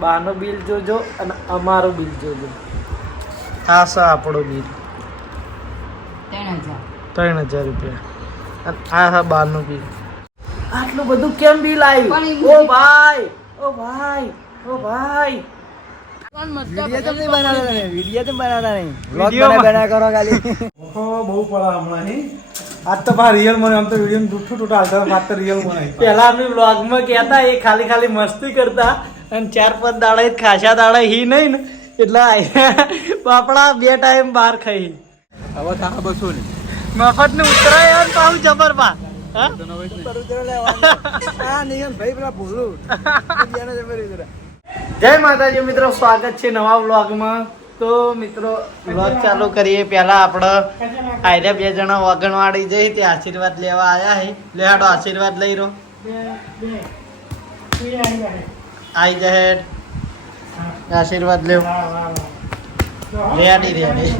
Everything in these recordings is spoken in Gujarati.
બાનું બિલ જોજો અને અમારું બિલ જોજો. આ છે આપણો બિલ 3000 રૂપિયા અને આ હા બાનું બિલ. આટલું બધું કેમ બિલ આવ્યું? ઓ ભાઈ ઓ ભાઈ ઓ ભાઈ वीडियो तो नहीं बनाना नहीं, वीडियो तो बनाना नहीं, व्लॉग बना करो खाली. બહુ પડા હમણાં હી આજ તો બા રિયલ મને આમ તો વિડિયો માં જૂઠું ટૂટા હાલતા વાત તો રિયલ મને પહેલા અમે વ્લોગમાં કહેતા એ ખાલી ખાલી મસ્તી કરતા અને 4-5 દાડા ખાસા દાડા હી નહીં ને એટલે બાપડા 2 ટાઈમ બહાર ખાઈ. હવે થા બસો ને મફત ને ઉતરાય અને પાછું જબર બા. હા नहीं भाई बड़ा बोलू જય માતાજી મિત્રો, સ્વાગત છે નવા વ્લોગમાં. તો મિત્રો વ્લોગ ચાલુ કરીએ. પહેલા આપણે આયરે 2 જણા વગણવાડી જઈ તે આશીર્વાદ લેવા આવ્યા હે. લેહાડો આશીર્વાદ લઈ રહ્યો આઈ જહેડ આશીર્વાદ લેવ રેડી રેડી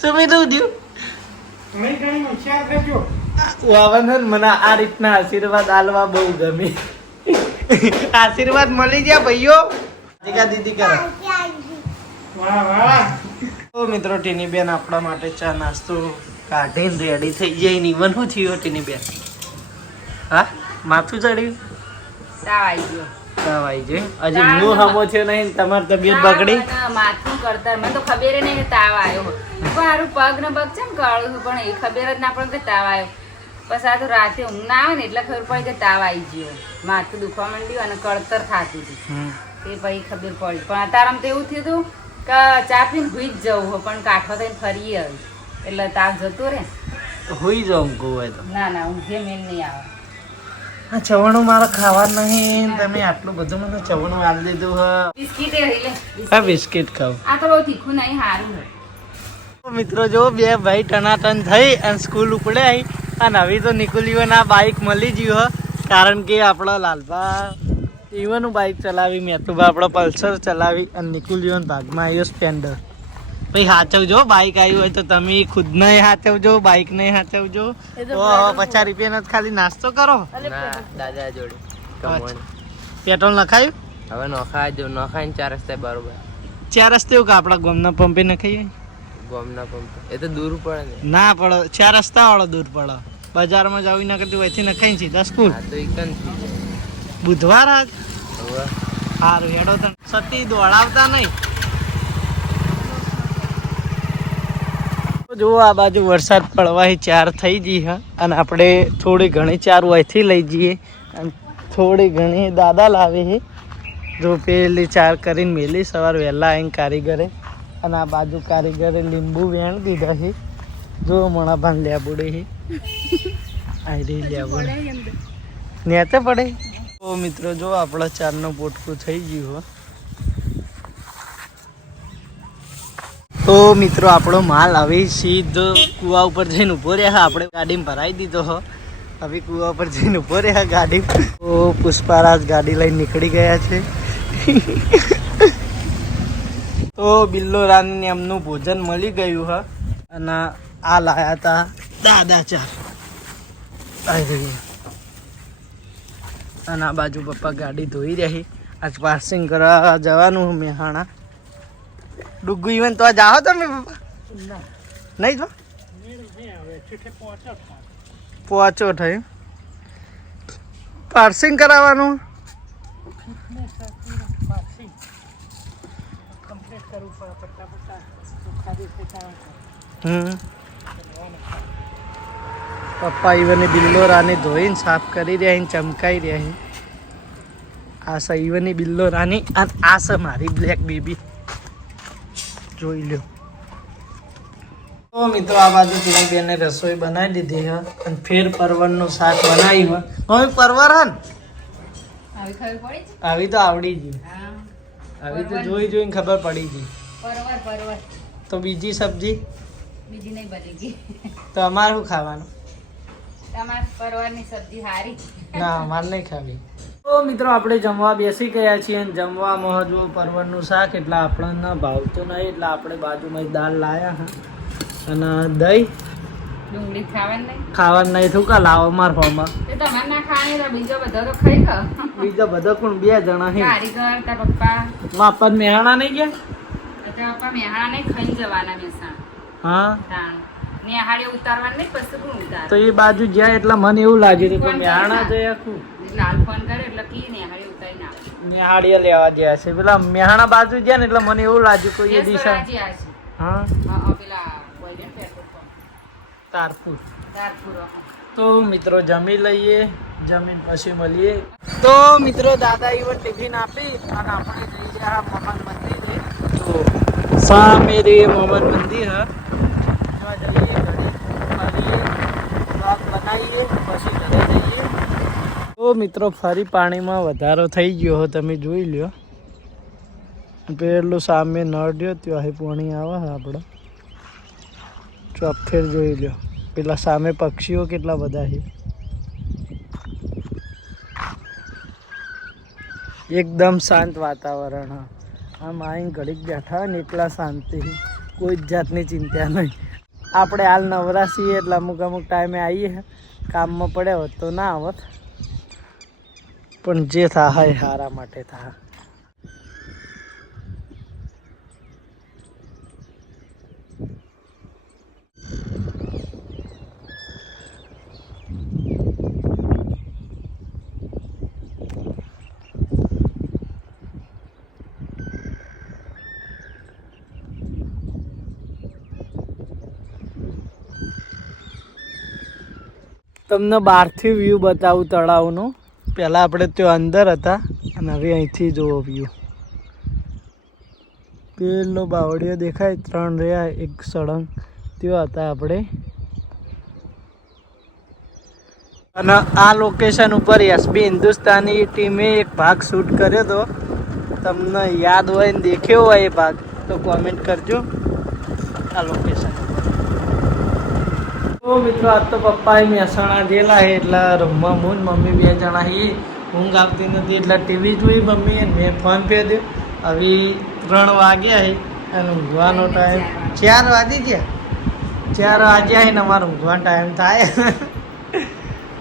સુમિત ઉદ્યું મને આ રીતના આશીર્વાદ આલવા બહુ ગમે. આશીર્વાદ મળી ગયા ભાઈઓ. દીદી કરો. તો મિત્રો ટીની બેન આપણા માટે ચા નાસ્તો કાઢીને રેડી થઈ જાય. નીવન શું થયું ટીની બેન? હા માથું ચડ્યું? તાવ આવી ગયો. હજી હું હમો થયો નહીં. તમારી તબિયત બગડી? માથું કરતા મને તો ખબર નહીં તાવ આવ્યો. મારું પગ ને પગ છે ને કાળું પણ એ ખબર જ ના પડે કે તાવ આવ્યો. પછી આ તો રાતે ઊંઘ ના આવે ને એટલે ખબર પડી કે તાવ આવી ગયો. માથું દુખવા માંડ્યું અને કળતર થતું હતું. એ પછી ખબર પડી. પણ અત્યારે તો એવું થયું હતું કે ચા પીને હુઈ જ જવું પણ કાંઠો થઈને ફરી આવી એટલે તાવ જતો રે. હોઈ જાઉં કહું હોય તો. ના ના ઊંઘે મેલ નહીં આવે. આ ચવણું મારે ખાવા નહીં. તમે આટલું બધું મને ચવણું આલી દીધું હ. બિસ્કીટ એ લે. હા બિસ્કિટ ખાવ. આ તો બહુ તીખું નહીં, સારું હોય. મિત્રો જો 2 ભાઈ ટનાટન થઈ અને સ્કૂલ ઉપડે આવી અને હવે તો નિકુલીઓના બાઇક મળી ગયું હ. કારણ કે આપણો લાલભા ઈવનનું બાઇક ચલાવી, મેતુભા આપણો પલ્સર ચલાવી અને નિકુલીઓના ભાગમાં આવ્યો સ્પ્લેન્ડર. ભાઈ હાચવજો, બાઇક આવ્યું હોય તો તમે ખુદ નહીં હાચવજો, બાઇક નહીં હાચવજો. તો 50 રૂપિયાનો ખાલી નાસ્તો કરો. દાદા જોડે પેટ્રોલ નખાયું? હવે નખાઈને 4 રસ્તે બરોબર. 4 રસ્તે એવું કે આપણા ગામના પંપે નખાઈએ? ગોમના પંપ એ તો દૂર પડે ને. ના પડે, 4 રસ્તા વાળો દૂર પડે. બજારમાં જવું ના કરતી હોયથી નખાઈ સીધા સ્કૂલ. તો એકન બુધવાર આજ સારું હેડો તને સતી દોડાવતા નહીં. જો આ બાજુ વરસાદ પડવાથી 4 થઈ ગઈ હા અને આપણે થોડી ઘણી 4 અહીંથી લઈ જઈએ અને થોડી ઘણી દાદા લાવે છે. જો પેલી 4 કરીને મેલી સવાર વહેલા આવીને કારીગરે. અને આ બાજુ કારીગરે લીંબુ વેણ દીધા છે. જો મણા ભાન લેબુડે છે. આઈ લેબુડે નેતે પડે. તો મિત્રો જો આપણા 4નું પોટકું થઈ ગયું હો. તો મિત્રો આપણો માલ હવે સીધો કુવા ઉપર જઈને ઉભો રહ્યા. આપણે ગાડીમાં ભરાઈ દીધો હો. હવે કુવા ઉપર જઈને ઉભો રહ્યા ગાડી. તો પુષ્પારાજ ગાડી લઈને નીકળી ગયા છે. તો બિલ્લો રાની એમનું ભોજન મળી ગયું હ અને આ લાયા હતા દાદા ચા. અને આ બાજુ પપ્પા ગાડી ધોઈ રહી. આજ પાર્સિંગ કરવા જવાનું મેહાણા. ડુગ્ગુ ઇવન તો જાઓ તમે પપ્પા? નહીં તો પહોંચો થયું પાર્સિંગ કરાવવાનું. પપ્પા ઈવને બિલ્લો રાની ધોઈને સાફ કરી રહ્યા, ચમકાઈ રહ્યા. આ છે ઈવની બિલ્લો રાની અને આ છે મારી બ્લેક બેબી. જોઈ લો. તો મિત્રો આ બાજુ ટીની બેને રસોઈ બનાવી દીધી હ અને ફેર પરવરનું શાક બનાવ્યું હ. હવે પરવર હન આવી તો આવડી ગઈ. આવી તો જોઈને ખબર પડી ગઈ. તો બીજી સબ્જી બીજી નહીં બની ગઈ. તો અમારે શું ખાવાનું? તમારે પરવરની સબ્જી સારી. ના અમારે નહીં ખાવી. તો મિત્રો આપણે જમવા બેસી ગયા છીએ અને જમવામાં હજુ પરવરનું શાક એટલે આપણને ભાવતું નહીં એટલે આપણે બાજુમાં દાળ લાવ્યા હા અને દહીં ડુંગળી ખાવાની નહીં ખાવાનું નહીં થયું કા લાવો માર હોમાં એ તમારે ના ખાવાની તો બીજો બધો તો ખાઈ ગયો બીજા બધા કોણ 2 જણા હે કારીગર તાર પપ્પા વાપર મેહાણા નહીં ગયા તાર પપ્પા મેહાણા નહીં ખાઈ જવાના મહેસાણ હા તાણ નેહાળે ઉતારવાનું નહીં પછી કોણ ઉતાર તો એ બાજુ જ્યાં એટલે મને એવું લાગ્યું હતું કે મેહાણા જઈ આખું લાલ ફોન કરે એટલે કી નેહાળે ઉતારી નાખે મેહાડીયા લેવા ગયા છે પેલા મેહાણા બાજુ ગયા ને એટલે મને એવું લાગ્યું કોઈ એ દિશા રાજી આ છે હા પેલા બોયડન પેટ્રોલ પંપ તારપુર તારપુર તો મિત્રો જમી લઈએ જમીન પછી મળીએ તો મિત્રો દાદા ઈવન ટિફિન આપી અને આપણે જઈ ગયા મમન મંદિરે તો સામે રે મમન મંદિર હા એમાં જઈએ ઘડી મળીએ બ્લોગ બનાવીએ પછી ઘરે જઈએ તો મિત્રો ફરી પાણીમાં વધારો થઈ ગયો હો તમે જોઈ લ્યો પેલું સામે નડ્યો ત્યાં અહીં પાણી આવે આપણો ચોફેર જોઈ લ્યો પેલા સામે પક્ષીઓ કેટલા બધા છે એકદમ શાંત વાતાવરણ હા આમ આવીને ઘડીક બેઠા હોય ને એટલા શાંતિ કોઈ જ જાતની ચિંતા નહીં આપણે હાલ નવરા છીએ એટલે અમુક ટાઈમે આવીએ કામમાં પડ્યા હોત તો ના આવત પણ જે થાય એ સારા માટે થાય તમને બહારથી વ્યૂ બતાવું તળાવનો પહેલાં આપણે ત્યાં અંદર હતા અને હવે અહીંથી જુઓ વ્યૂ પેલો બાવળીઓ દેખાય 3 રહ્યા એક સળંગ ત્યાં હતા આપણે અને આ લોકેશન ઉપર એસબી હિન્દુસ્તાની ટીમે એક ભાગ શૂટ કર્યો હતો તમને યાદ હોય ને દેખ્યો હોય એ ભાગ તો કોમેન્ટ કરજો આ લોકેશન તો મિત્રો આજ તો પપ્પા મહેસાણા ગયેલા છે એટલે રૂમમાં હું ને મમ્મી 2 જણા છીએ ઊંઘ આવતી નથી એટલે ટીવી જોઈ મમ્મીએ મેં ફોન પે દો હવે 3 વાગ્યા છે અને ઊંઘવાનો ટાઈમ 4 વાગી ગયા 4 વાગ્યા છે ને અમારો ઊંઘવાનો ટાઈમ થાય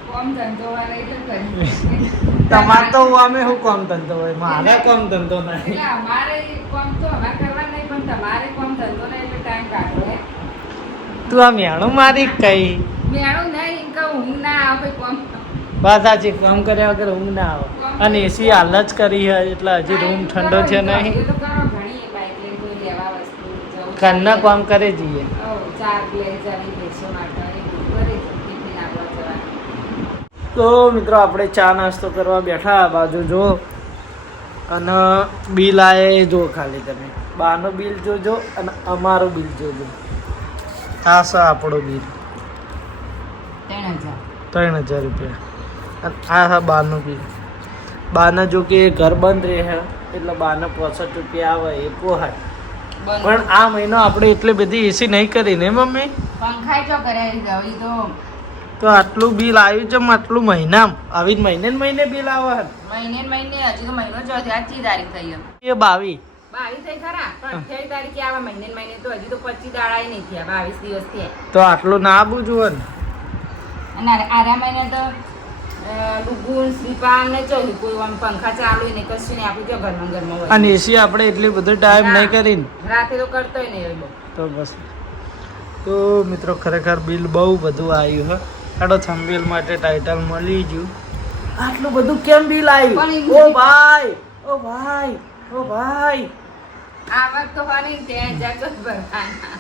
કોમ ધંધો વાળા એટલે તમારે તો અમે શું કોમ ધંધો હોય મારે કોમ ધંધો નહીં એટલે અમારે કોમ તો અમારે કરવાનું નહીં પણ તમારે કોમ ધંધો નહીં એટલે ટાઈમ કાઢો હે તું આ મેણું મારી કઈ મેળું નહીં કે ઊંઘ ના આવે કોમ વાત સાચી કામ કર્યા વગર ઊંઘ ના આવે અને એસી હાલ જ કરી છે એટલે હજી રૂમ ઠંડો છે નહીં એ તો કરો ઘણી બાઈક લઈને કોઈ લેવા વસ્તુ જવું ઘરના કામ કરે જઈએ ચાર લઈ જવી બેસો માટે એ બધું કરે ટિફિન આપવા જવાનું તો મિત્રો આપણે ચા નાસ્તો કરવા બેઠા બાજુ જો અને બિલ આયે જો ખાલી તમે બાનું બિલ જોજો અને અમારું બિલ જોજો આ છે આપણું બિલ 3000 રૂપિયા અને આ હા બાનું બિલ બાના જો કે ઘર બંધ રહે એટલે બાના 65 રૂપિયા આવે એ પોહાય પણ આ મહિનો આપણે એટલી બધી એસી નહીં કરી ને મમ્મી પંખાય ચો કરે જવી તો આટલું બિલ આવ્યું છે આટલું મહિનામાં આવી જ મહિને બિલ આવે મહિને હજી તો મહિનો જો આજથી તારીખ થઈ એ 22 22 થઈ ખરા પણ 28 તારીખે આવે મહિને તો હજી તો 25 દાડા નહીં થયા 22 દિવસ થયા તો આટલું ના આવવું જોઈએ ને અને આરા મહિને તો ડુગુન શ્રીપાલ ને ચોલી કોઈ આમ પંખા ચાલુ ને કશું નહીં આપણું જો ઘરમાં હોય અને એસી આપણે એટલી બધો ટાઈમ નહીં કરીને રાતે તો કરતોય નહીં એ તો બસ તો મિત્રો ખરેખર બિલ બહુ બધું આવ્યું હે આડો થંબનેલ માટે ટાઇટલ મળી ગયું આટલું બધું કેમ બિલ આવ્યું ઓ ભાઈ ઓ ભાઈ ઓ ભાઈ આવક તો હોની ત્યાં જગત ભરવાના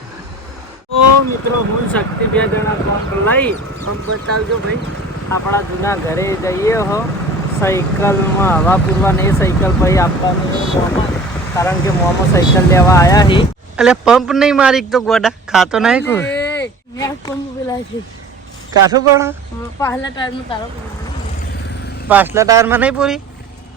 તો મિત્રો હું શક્તિ 2 જણા પંપ લઈ પંપ બતાવજો ભાઈ આપણા જૂના ઘરે જઈએ હો સાયકલમાં હવા પૂરવાની એ સાયકલ ભાઈ આપવાની મોમાં કારણ કે મોમાં સાયકલ લેવા આવ્યા હી એટલે પંપ નહીં મારી તો ગોડા ખાતો નહીં કોઈ મેં પંપ પેલા છે કાઠું પણ પાછલા ટાયરમાં તારો પાછલા ટાયરમાં નહીં પૂરી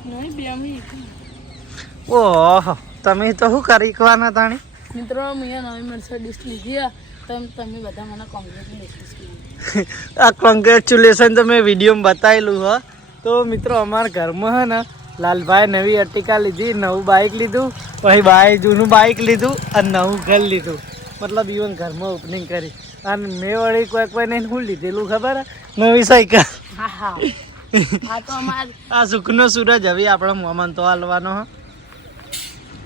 નહીં બે ઓહો તમે તો શું કરીકવાના તાણી મિત્રો મેં નવી મર્સિડીઝ લીધી તમે બધા મને કોંગ્રેચ્યુલેશન કીધું આ કોંગ્રેચ્યુલેશન તો મેં વિડીયોમાં બતાવેલું હ તો મિત્રો અમારા ઘરમાં હે ને લાલભાઈ નવી અર્ટિકા લીધી નવું બાઇક લીધું પછી જૂનું બાઇક લીધું અને નવું ઘર લીધું મતલબ ઇવન ઘરમાં ઓપનિંગ કરી અને મેં વળી કોઈ નહીં હું લીધેલું ખબર હે? નવી સાયકલ. હા હા આ તો અમાર આ સુખનો સૂરજ હવે આપણા મોમાં તો હાલવાનો હ.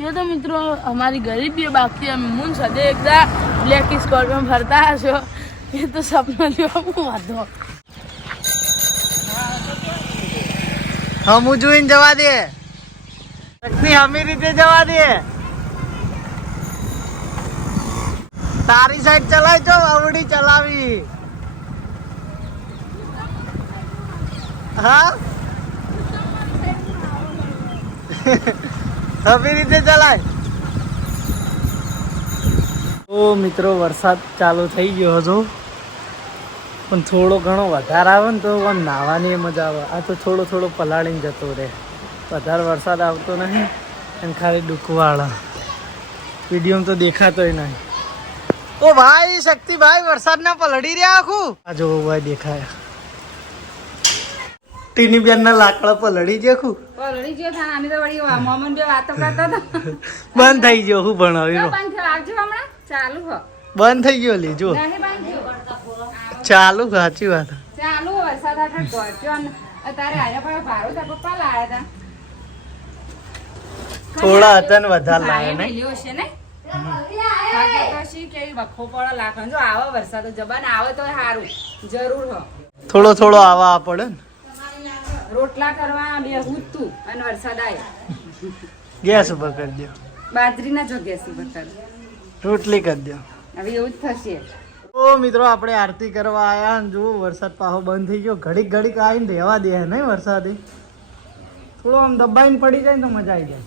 એ તો મિત્રો અમારી ગરીબી બાકી અમે મૂન સદે એકદા બ્લેક સ્કોર્પિયો ફરતા હશો એ તો સપનું લેવા હું વાંધો હમું જોઈને જવા દે શક્તિ હમી રીતે જવા દે તારી સાઈડ ચલાય તો આવડી ચલાવી હા હમી રીતે ચલાય. તો મિત્રો વરસાદ ચાલુ થઈ ગયો હતો પણ થોડો ઘણો વધારે આવે ને તો આમ નાહવાની મજા આવે. આ તો થોડો થોડો પલાળીને જતો રહે. વધારે વરસાદ આવતો નહીં અને ખાલી ડૂકવાળા વિડીયો તો દેખાતોય નહીં. ઓ ભાઈ શક્તિભાઈ વરસાદ ના પલળી રહ્યા આખું આ જો ભાઈ દેખાય ટીની બેન ના લાકડા પલળી ગયા આખું પલળી ગયો થાય અમે તો વળી મોમન બે વાતો કરતા હતા બંધ થઈ ગયો હું ભણાવી બંધ થયો આવજો હમણાં ચાલુ હો બંધ થઈ ગયો લીજો નહીં બંધ થયો ચાલુ સાચી વાત ચાલુ વરસાદ આખા ગોઠ્યો અને અત્યારે આયા પણ ભારો તાર પપ્પા લાયા હતા થોડા હતા ને વધારે લાયા ભાઈ નહીં મેલ્યો છે ને બાકી તો શી કેવી બખો પડો લાખણ જો આવો વરસાદ જબાન આવે તો સારું જરૂર હો થોડો થોડો આવા પડે ને રોટલા કરવા બેહું તું અને વરસાદ આવ્યો ગેસ ઉપર કરી દો બાજરીના જો ગેસ ઉપર કર રોટલી કરી દો. હવે એવું જ થશે. ઓ મિત્રો આપણે આરતી કરવા આયા ને જો વરસાદ પાછો બંધ થઈ ગયો. ઘડીક ઘડીક આવીને રહેવા દે નહીં વરસાદે થોડો આમ દબાઈને પડી જાય ને તો મજા આવી જાય.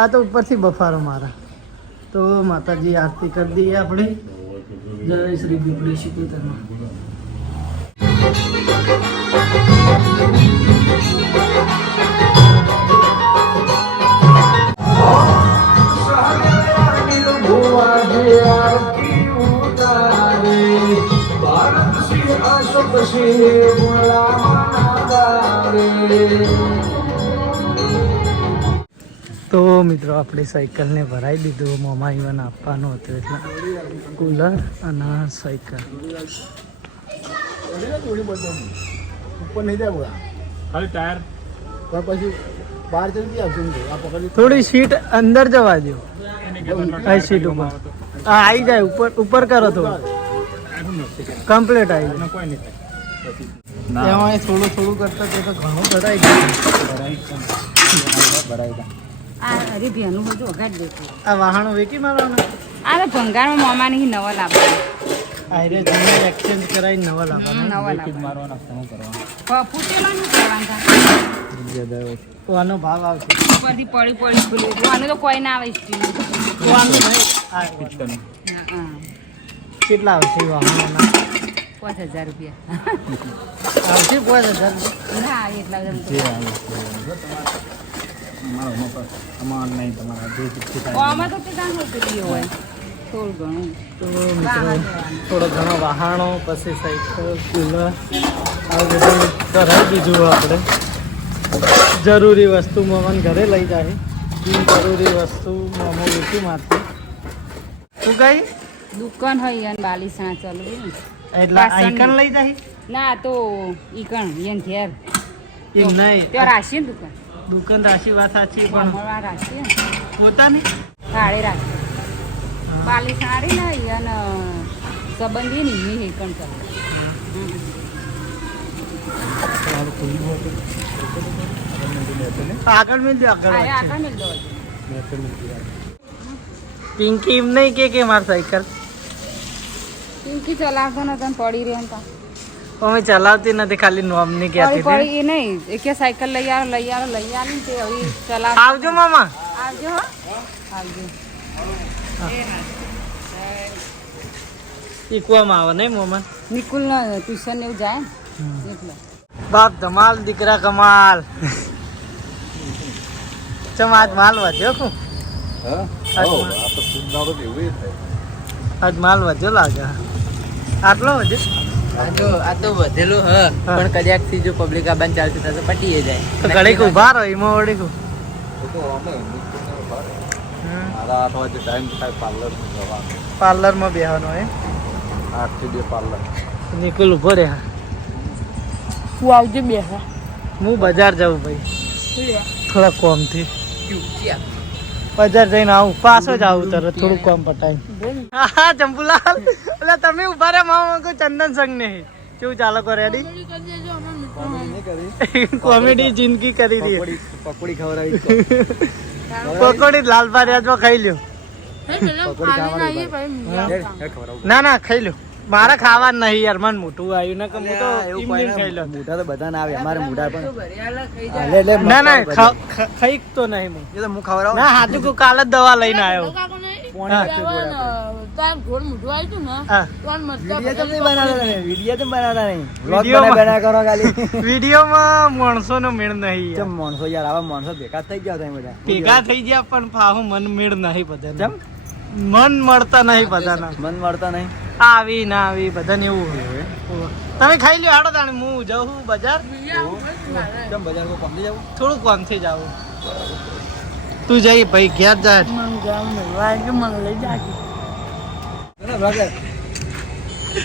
આ તો ઉપરથી બફારો મારા. તો માતાજી આરતી કરી દઈએ આપણે. જય શ્રી બીપડી શીતળમાં. તો મિત્રો આપણે સાયકલને ભરાઈ દીધું. મોમા ઈવન આપવાનો હતો એટલે કુલર અને સાયકલ ઉપર નહીં જાય ખાલી ટાયર પણ પછી બહાર જલ્દી આવશે આ પકડી થોડી સીટ અંદર જવા દો. આ સીટ ઉપર હા આવી જાય ઉપર ઉપર કરો થોડું કમ્પ્લીટ આવી જાય. કોઈ નહીં એમાં થોડું થોડું કરતા તે તો ઘણું ભરાઈ ગયું. આ હરીભિયાનું બધું વગાડી દેતું આ વાહનો વેચી મારવાના આ તો ભંગારમાં મોમાની નવા લાવવા આયરે જૂને એક્સચેન્જ કરાવીને નવા લાવવાના. નવા લાવવા ફૂટેલો નહીં કરવાના તો આનો ભાવ આવશે. ઉપરથી પડી પડી ખુલી આનું તો કોઈ ના આવે સ્ટીલ તો આનો નહીં આ કેટલા આવશે વાહનોના? 5000 રૂપિયા આવશે 5000. ના એટલા આમાં તો ત્યાં હોતી હોય થોડું ઘણું તો મિત્રો થોડો ઘણો વાહણો પછી સાયકલ કુલર આ બધું કરાવી દીધું આપણે. જરૂરી વસ્તુ મોમન ઘરે લઈ જાય. જરૂરી વસ્તુ મોમો વેચી મારતી શું કહી દુકાન હોય અને બાલીસણા ચાલુ એટલે આઈકન લઈ જાય ના તો ઈકણ એન ઘેર એમ નહીં ત્યાં રાશી ને દુકાન દુકાન રાશિ વાત સાચી પણ કમળવા રાશી પોતાની કાળે રાશી બાલીસણા રી ને અને સંબંધી ને એ ઈકણ ચાલુ આગળ મિલ દો આગળ આગળ વચ્ચે. મિલ દો પિંકી એમ નહીં કે માર સાયકલ પિંકી ચલાવતો નતો ને પડી રહે તો અમે ચલાવતી નથી ખાલી નોમની પડી કહેતી હતી. પડી એ નહીં એ કે સાયકલ લઈ આવો ને તે હવે ચલાવ આવજો મામા. આવજો હો આવજો ઈકવામાં આવે નહીં મોમન. નિકુલ ને ટ્યુશન એવું જાય ને એટલે બાપ ધમાલ દીકરા કમાલ. ચમ આજ માલ વધ્યો કુ આજ માલ વધ્યો લાગે. આટલો વધ્યો આ તો વધેલું હ પણ કદાચ થી જો પબ્લિક આ બંધ ચાલતી તો પટીએ જાય તો ઘડીક ઉભા રહો એમાં વળી કુ મારા 8 વાગે ટાઈમ થાય પાર્લરમાં જવાનો. પાર્લરમાં બેહવાનો હે 8 થી 2 પાર્લર. નિકુલ ઉભો રે. તું આવજે બેહવા. હું બજાર જાઉં ભાઈ થોડા કોમથી. બજાર જઈને આવું પાછો જ આવું તરત થોડું કોમ પટાઈ. હા ચંપુલાલ એટલે તમે ઉભા રહ્યા મામા કોઈ ચંદન સંગ ને કેવું ચાલો કો રેડી કોમેડી જિંદગી કરી રહી. પકોડી ખવડાવી. પકોડી લાલપા રેજમાં ખાઈ લ્યો. ના ના ખાઈ લ્યો. મારે ખાવા નહીં યાર મને મોટું આવ્યું ને કે હું તો એમ ખાઈ લો. મોઢા તો બધા ના આવે અમારે મોઢા પણ ના ના ખાઈ તો નહીં હું. એ તો હું ખવડાવું. ના હાચું કહું કાલ જ દવા લઈને આવ્યો. તાર ઘોડ મોઢું આવ્યું ને હા. વિડિયો તો નહીં બનાવતા ને. વિડિયો તો બનાવતા નહીં. વ્લોગ વિડિયોમાં- બના કરો ખાલી. વિડીયોમાં માણસો નો મેળ નહીં યાર. ચમ માણસો યાર આવા માણસો ભેગા થઈ ગયા હતા બધા. ભેગા થઈ ગયા પણ પાહું મન મેળ નહીં બધા. મન મળતા નહીં બધાના. મન મળતા નહીં. આવી ના આવી બધાને એવું હોય. તમે ખાઈ લ્યો હાડો તાણે હું જાઉં બજાર ચમ બજાર કો પમલી જાવ. થોડું કોમથી જાઉં. તું જઈ ભાઈ ઘેર જા. મને લઈ જાજે. ના ભાગે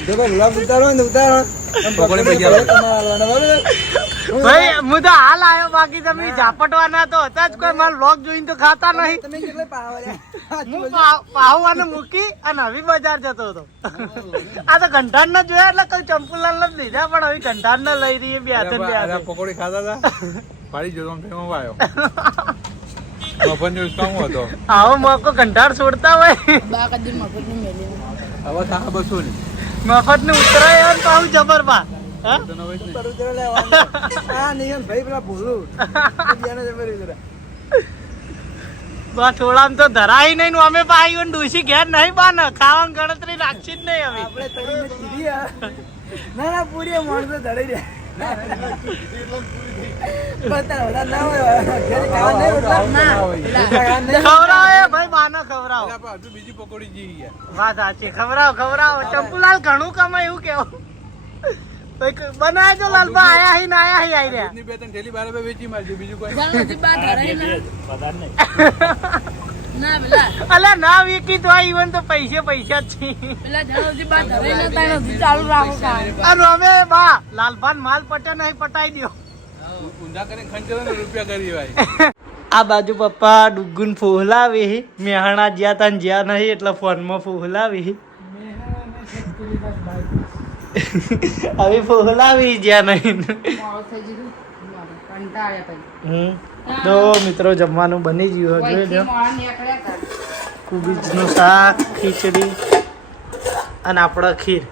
જો ભાઈ વ્લોગ ઉતારો ને ઉતારો. પકોડી પૈસા લો તમારા આલવાના બરાબર. ભાઈ હું તો હાલ આવ્યો બાકી તમે ઝાપટવાના તો હતા જ કોઈ મારો વ્લોગ જોઈને તો ખાતા નહીં. તમે કેટલે પાવર્યા. હું પાહુવાને મૂકી અને હવે બજાર જતો હતો. આ તો ઘંટાડ ના જોયા એટલે કઈ ચંપુલાલ નથી લીધા પણ હવે ઘંટાડ ના લઈ રહી બે હાથે બે હાથે. પકોડી ખાતા હતા પાડી જો તો આવ્યો. મફન ન્યૂઝ કામ હતો. આવો મોકો ઘંટાડ છોડતા હોય. બા કદી મફતની મેલી હવે થા બસો ને મફત ને ઉતરાય અને પાહુ જબર બા. હા પર ઉતરો લેવાનું. હા નહીં ભાઈ પેલા ભૂલું. બીજાને જબર ઉતરા. બા થોડામ તો ધરાય નહીં ને અમે પાઈ ને ડૂસી ઘેર નહીં બા ને ખાવાની ગણતરી રાખી જ નહીં હવે. આપણે તરીને કીધી આ. ના ના પૂરી માણસો ધરી દે. બતા ના હોય ઘરે ખાવા નહીં રોટલા. ના ખવડાવો એ ભાઈ બાને ખવડાવો. હજુ બીજી પકોડી જી ગયા. વાત સાચી ખવડાવો ખવડાવો. ચંપુલાલ ઘણું કમાય એવું કેવું. બનાય તો લાલબા આયા હી ના આયા હી આઈ રહ્યા. બે ત્રણ થેલી બારે બે વેચી મારજો બીજું કોઈ. જાણો બા ધરાઈ ના પેલા અલા ના વીકી તો ઈવન તો પૈસા પૈસા જ છે. પેલા જાણો બા ધરાઈ ના તાણે હજી ચાલુ રાખો કામ. અને અમે બા લાલભાન માલ પટે નહીં પટાઈ દ્યો. ઊંધા કરીને ખંચેલો ને રૂપિયા કરી ભાઈ. આ બાજુ પપ્પા ડુગ્ગુન ફોહલાવી મેહાણા જ્યાં તા જ્યાં નહીં એટલે ફોનમાં ફોહલાવી હવે ફોહલાવી જ્યાં નહીં. તો મિત્રો જમવાનું બની ગયું જોઈ લો. કોબીજનું શાક ખીચડી અને આપણા ખીર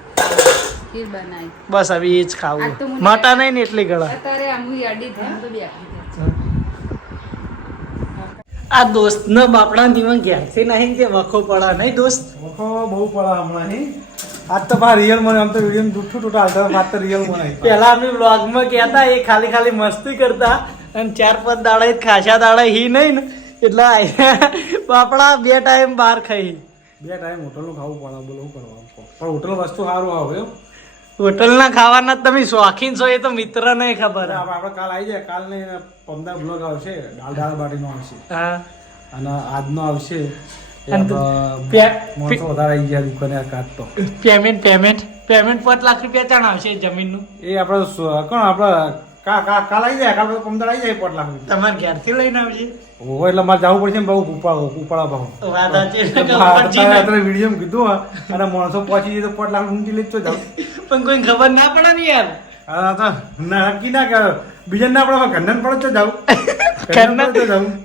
ખીર બનાવી બસ હવે એ જ ખાવું. આ તો મને- માટા નહીં ને એટલી ગળા. અત્યારે આમ અડી થાય તો બે આ દોસ્ત નો બાપડા દીવા ઘેરથી નહીં કે વખો પડા નહીં દોસ્ત. બહુ પડા હમણાં નહીં. આજ તો પા રિયલ મને આમ તો વિડીયો જૂઠું ટૂટા હાલતા વાત તો રિયલ મને. પેલા અમે વ્લોગમાં કહેતા એ ખાલી ખાલી મસ્તી કરતા અને 4-5 દાડા ખાસા દાડા હી નહીં ને એટલે બાપડા 2 ટાઈમ બહાર ખાઈ. 2 ટાઈમ હોટલનું ખાવું પડે બોલો શું કરવાનું. પણ હોટલ વસ્તુ સારું આવે એમ. હોટલના ખાવાના તમે શોખીન છો એ તો મિત્ર ને ખબર. આપણે કાલ આવી જાય. કાલ ને 15 બ્લોગ આવશે. દાળ બાટીનો આવશે હા અને આજનો આવશે. અને માણસો વધારે આવી ગયા દુકાને કાઢતો. પેમેન્ટ 5 લાખ રૂપિયા ચાણ આવશે જમીનનું. એ આપણે કોણ આપણે કાલ આવી જાય. કાલ 15 આવી જાય 5 લાખ રૂપિયા. તમારે ઘેરથી લઈને આવશે. ઓહો એટલે મારે જવું પડશે ને બહુ ઉપાડા ભાવ. વાત સાચી છે કે ઉપરજી નહીં. અત્યારે વિડીયો કીધું અને માણસો પહોંચી જાય તો 5 લાખ ઊંચી લઈ તો જાવ. પણ કોઈ ખબર ના પડે ને યાર. હા તો નક્કી ના કરો. બીજા ના આપણે ઘરના પડે તો જાવ.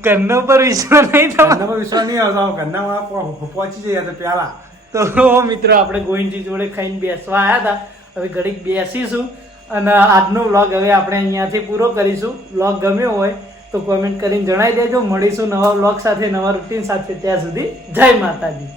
ઘરના ઉપર વિશ્વાસ નહીં થવા. ઘરના પર વિશ્વાસ નહીં આવતો. ઘરના વાળા પહોંચી જાય તો પેલા. તો મિત્રો આપણે ગોવિંદજી જોડે ખાઈને બેસવા આવ્યા હતા. હવે ઘડીક બેસીશું અને આજનો વ્લોગ હવે આપણે અહીંયાથી પૂરો કરીશું. વ્લોગ ગમ્યો હોય તો કોમેન્ટ કરીને જણાવી દેજો. મળીશું નવા વ્લોગ સાથે નવા રૂટીન સાથે. ત્યાં સુધી જય માતાજી.